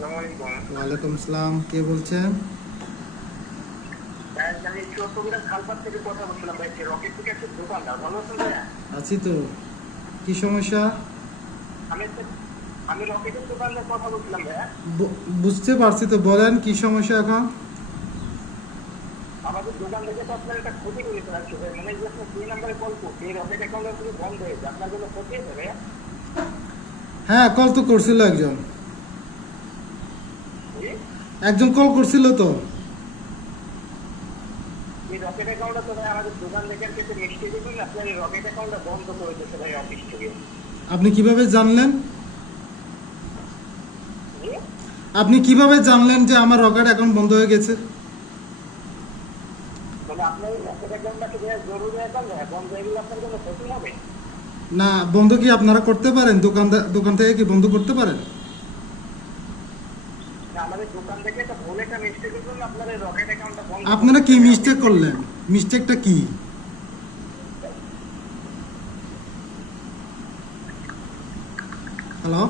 ওয়ালাইকুম আসসালাম। কে বলছেন ভাই, আমি চট্টগ্রাম খালপাত থেকে কথা বলছিলাম ভাই যে রকেট থেকে একটা দোকানদার ভালো আছেন ভাইয়া? আছি তো। কি সমস্যা? বুঝতে পারছি তো বলেন কি সমস্যা এখন? আমাদের দোকান থেকে তো আপনার একটা ক্ষতি করে ফেলাচ্ছে মানে যে দুই নম্বরে কল করছি এই রকেট অ্যাকাউন্ট বন্ধ হয়েছে আপনার জন্য ক্ষতি হয়েছে ভাইয়া? হ্যাঁ কল তো করছিল একজন? একজন কল করছিল তো। রকেট অ্যাকাউন্টটা তো ভাই আমাদের দোকান থেকে কেটে মিষ্টি দেবেন আপনার এই রকেট অ্যাকাউন্টটা বন্ধ করে দিয়েছে ভাই অফিস থেকে। আপনি কীভাবে জানলেন? আপনি কীভাবে জানলেন যে আমার রকেট অ্যাকাউন্ট বন্ধ হয়ে গেছে? না বন্ধ কি আপনারা করতে পারেন? দোকানদার দোকান থেকে কি বন্ধ করতে পারেন না, আমাদের দোকান থেকে একটা ভুল একটা মিস্টেকের জন্য আপনার এই রকেট অ্যাকাউন্টটা বন্ধ আপনারা কি মিস্টেক করলেন? মিস্টেকটা কি? হ্যালো